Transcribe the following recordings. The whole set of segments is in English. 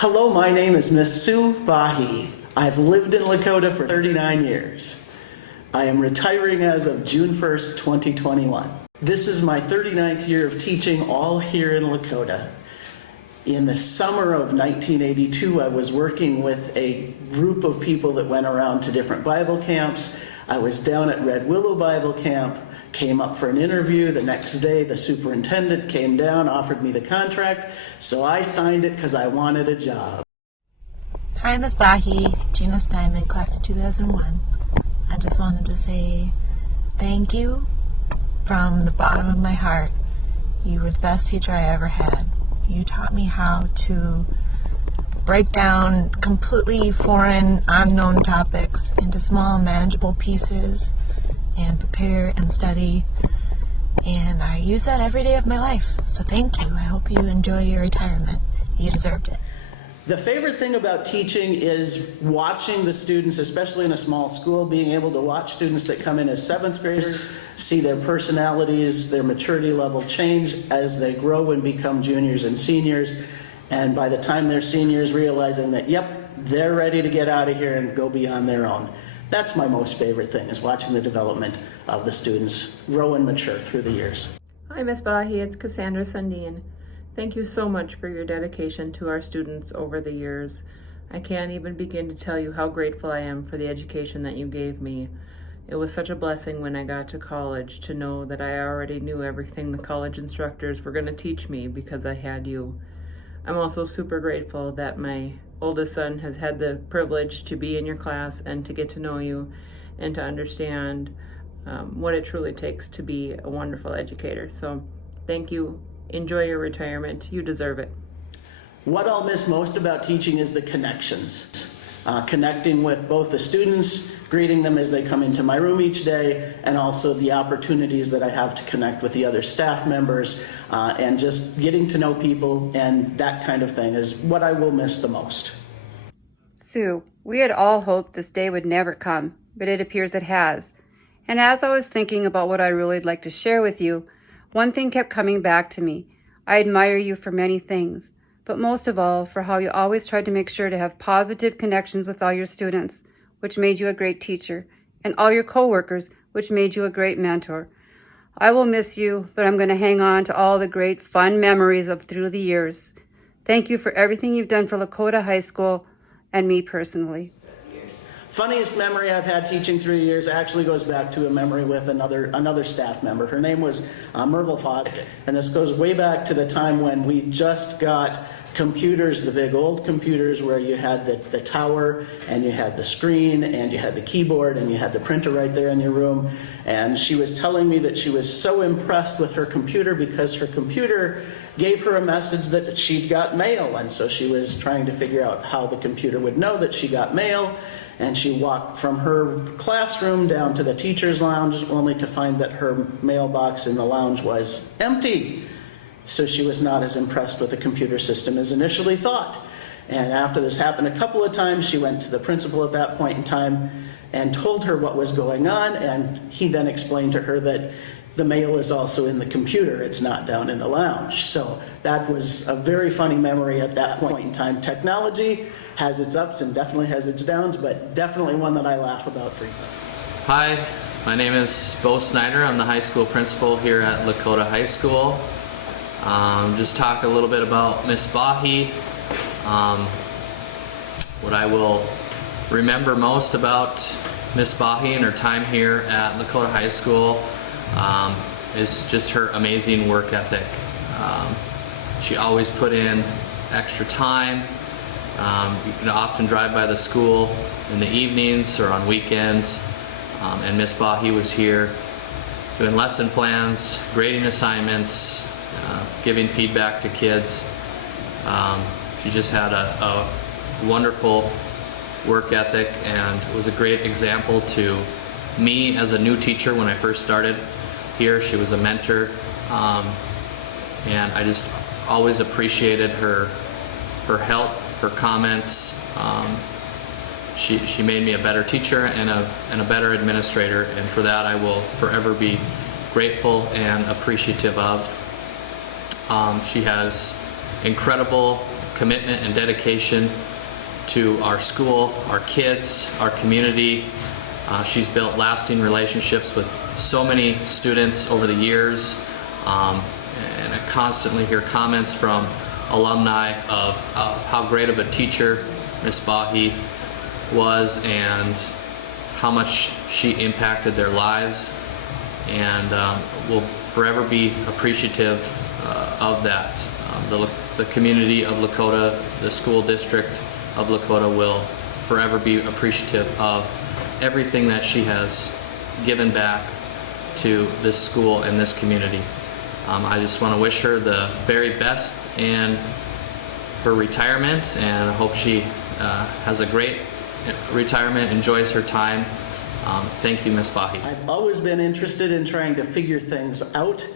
Hello, my name is Miss Sue Bahe. I've lived in Lakota for 39 years. I am retiring as of June 1st, 2021. This is my 39th year of teaching, all here in Lakota. In the summer of 1982, I was working with a group of people that went around to different Bible camps. I was down at Red Willow Bible Camp, came up for an interview. The next day, the superintendent came down, offered me the contract, so I signed it because I wanted a job. Hi, Ms. Bahe, Gina Steinman, class of 2001. I just wanted to say thank you from the bottom of my heart. You were the best teacher I ever had. You taught me how to break down completely foreign, unknown topics into small, manageable pieces and prepare and study. And I use that every day of my life. So thank you. I hope you enjoy your retirement. You deserved it. The favorite thing about teaching is watching the students, especially in a small school, being able to watch students that come in as 7th graders, see their personalities, their maturity level change as they grow and become juniors and seniors. And by the time they're seniors, realizing that, yep, they're ready to get out of here and go beyond their own. That's my most favorite thing, is watching the development of the students grow and mature through the years. Hi, Ms. Bahe, it's Cassandra Sundin. Thank you so much for your dedication to our students over the years. I can't even begin to tell you how grateful I am for the education that you gave me. It was such a blessing when I got to college to know that I already knew everything the college instructors were going to teach me because I had you. I'm also super grateful that my oldest son has had the privilege to be in your class and to get to know you and to understand what it truly takes to be a wonderful educator. So thank you. Enjoy your retirement. You deserve it. What I'll miss most about teaching is the connections. Connecting with both the students, greeting them as they come into my room each day, and also the opportunities that I have to connect with the other staff members, and just getting to know people and that kind of thing is what I will miss the most. Sue, we had all hoped this day would never come, but it appears it has. And as I was thinking about what I really would like to share with you, one thing kept coming back to me. I admire you for many things, but most of all for how you always tried to make sure to have positive connections with all your students, which made you a great teacher, and all your coworkers, which made you a great mentor. I will miss you, but I'm going to hang on to all the great fun memories of through the years. Thank you for everything you've done for Lakota High School and me personally. Funniest memory I've had teaching 3 years actually goes back to a memory with another staff member. Her name was Merville Fosdick, and this goes way back to the time when we just got computers, the big old computers where you had the tower and you had the screen and you had the keyboard and you had the printer right there in your room. And she was telling me that she was so impressed with her computer because her computer gave her a message that she'd got mail, and so she was trying to figure out how the computer would know that she got mail. And she walked from her classroom down to the teacher's lounge only to find that her mailbox in the lounge was empty. So she was not as impressed with the computer system as initially thought. And after this happened a couple of times, she went to the principal at that point in time and told her what was going on, and he then explained to her that the mail is also in the computer, it's not down in the lounge. So that was a very funny memory at that point in time. Technology has its ups and definitely has its downs, but definitely one that I laugh about frequently. Hi, my name is Bo Snyder. I'm the high school principal here at Lakota High School. Just talk a little bit about Miss Bahe. What I will remember most about Miss Bahe and her time here at Lakota High School is just her amazing work ethic. She always put in extra time. You can often drive by the school in the evenings or on weekends, and Miss Bahe was here doing lesson plans, grading assignments, giving feedback to kids. She just had a wonderful work ethic and was a great example to me as a new teacher when I first started here. She was a mentor, and I just always appreciated her help, her comments. She made me a better teacher and a better administrator, and for that I will forever be grateful and appreciative of. She has incredible commitment and dedication to our school, our kids, our community. She's built lasting relationships with so many students over the years, and I constantly hear comments from alumni of how great of a teacher Miss Bahe was and how much she impacted their lives, and will forever be appreciative of that. The community of Lakota, the school district of Lakota will forever be appreciative of everything that she has given back to this school and this community. I just want to wish her the very best in her retirement, and I hope she has a great retirement, enjoys her time. Thank you, Miss Bahe. I've always been interested in trying to figure things out,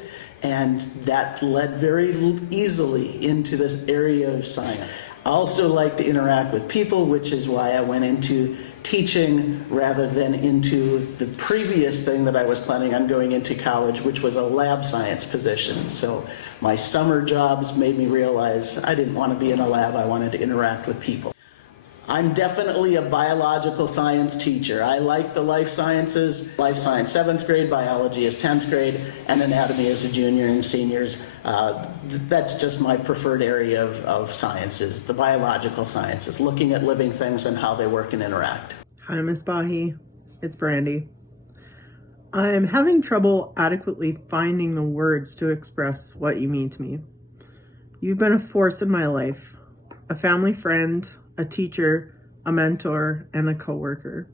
and that led very easily into this area of science. I also like to interact with people, which is why I went into teaching rather than into the previous thing that I was planning on going into college, which was a lab science position. So my summer jobs made me realize I didn't want to be in a lab, I wanted to interact with people. I'm definitely a biological science teacher. I like the life sciences. Life science 7th grade, biology is 10th grade, and anatomy is a junior and seniors. That's just my preferred area of sciences, the biological sciences, looking at living things and how they work and interact. Hi, Miss Bahe. It's Brandy. I'm having trouble adequately finding the words to express what you mean to me. You've been a force in my life, a family friend, a teacher, a mentor, and a coworker.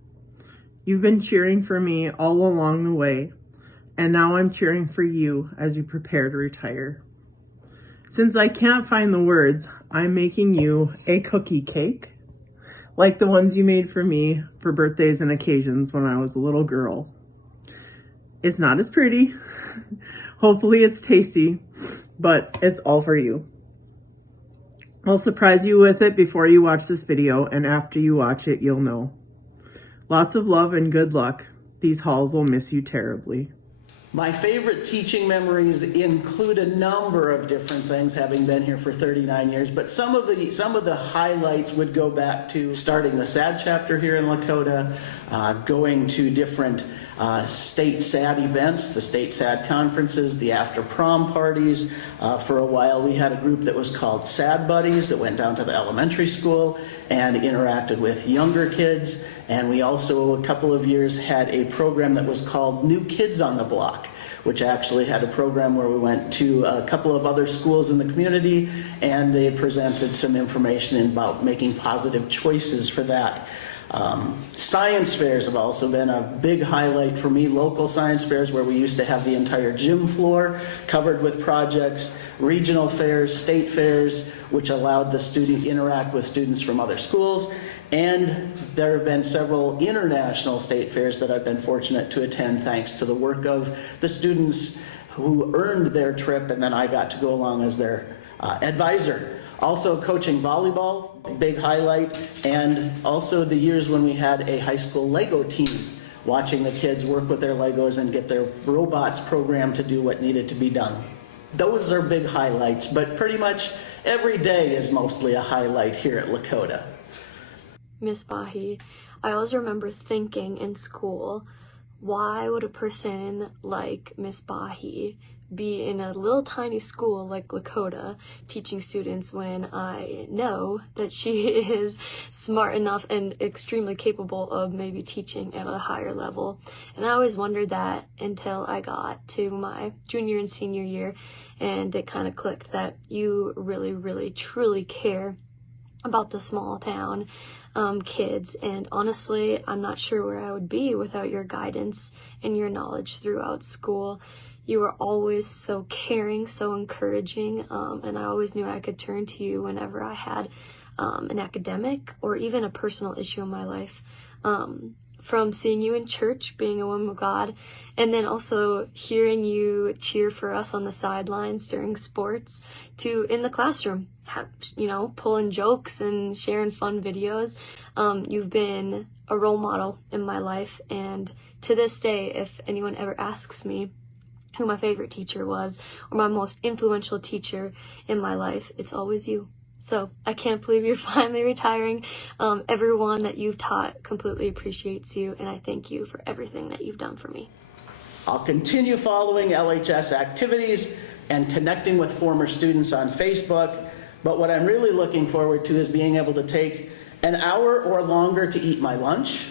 You've been cheering for me all along the way, and now I'm cheering for you as you prepare to retire. Since I can't find the words, I'm making you a cookie cake, like the ones you made for me for birthdays and occasions when I was a little girl. It's not as pretty. Hopefully it's tasty, but it's all for you. I'll surprise you with it before you watch this video, and after you watch it, you'll know. Lots of love and good luck. These halls will miss you terribly. My favorite teaching memories include a number of different things, having been here for 39 years, but some of the highlights would go back to starting the SAD chapter here in Lakota, going to different state SAD events, the state SAD conferences, the after prom parties. For a while we had a group that was called SAD Buddies that went down to the elementary school and interacted with younger kids. And we also, a couple of years, had a program that was called New Kids on the Block, which actually had a program where we went to a couple of other schools in the community and they presented some information about making positive choices for that. Science fairs have also been a big highlight for me. Local science fairs where we used to have the entire gym floor covered with projects, regional fairs, state fairs, which allowed the students to interact with students from other schools. And there have been several international state fairs that I've been fortunate to attend thanks to the work of the students who earned their trip, and then I got to go along as their advisor. Also coaching volleyball, big highlight, and also the years when we had a high school Lego team, watching the kids work with their Legos and get their robots programmed to do what needed to be done. Those are big highlights, but pretty much every day is mostly a highlight here at Lakota. Miss Bahe, I always remember thinking in school, why would a person like Miss Bahe be in a little tiny school like Lakota teaching students when I know that she is smart enough and extremely capable of maybe teaching at a higher level. And I always wondered that until I got to my junior and senior year, and it kind of clicked that you really, really, truly care about the small town kids. And honestly, I'm not sure where I would be without your guidance and your knowledge throughout school. You were always so caring, so encouraging, and I always knew I could turn to you whenever I had an academic or even a personal issue in my life. From seeing you in church, being a woman of God, and then also hearing you cheer for us on the sidelines during sports, to in the classroom, pulling jokes and sharing fun videos. You've been a role model in my life, and to this day, if anyone ever asks me who my favorite teacher was or my most influential teacher in my life, it's always you. So I can't believe you're finally retiring. Everyone that you've taught completely appreciates you, and I thank you for everything that you've done for me. I'll continue following LHS activities and connecting with former students on Facebook, but what I'm really looking forward to is being able to take an hour or longer to eat my lunch,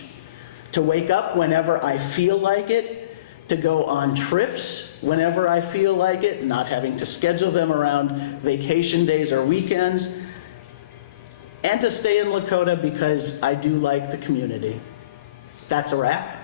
to wake up whenever I feel like it, to go on trips whenever I feel like it, not having to schedule them around vacation days or weekends, and to stay in Lakota because I do like the community. That's a wrap.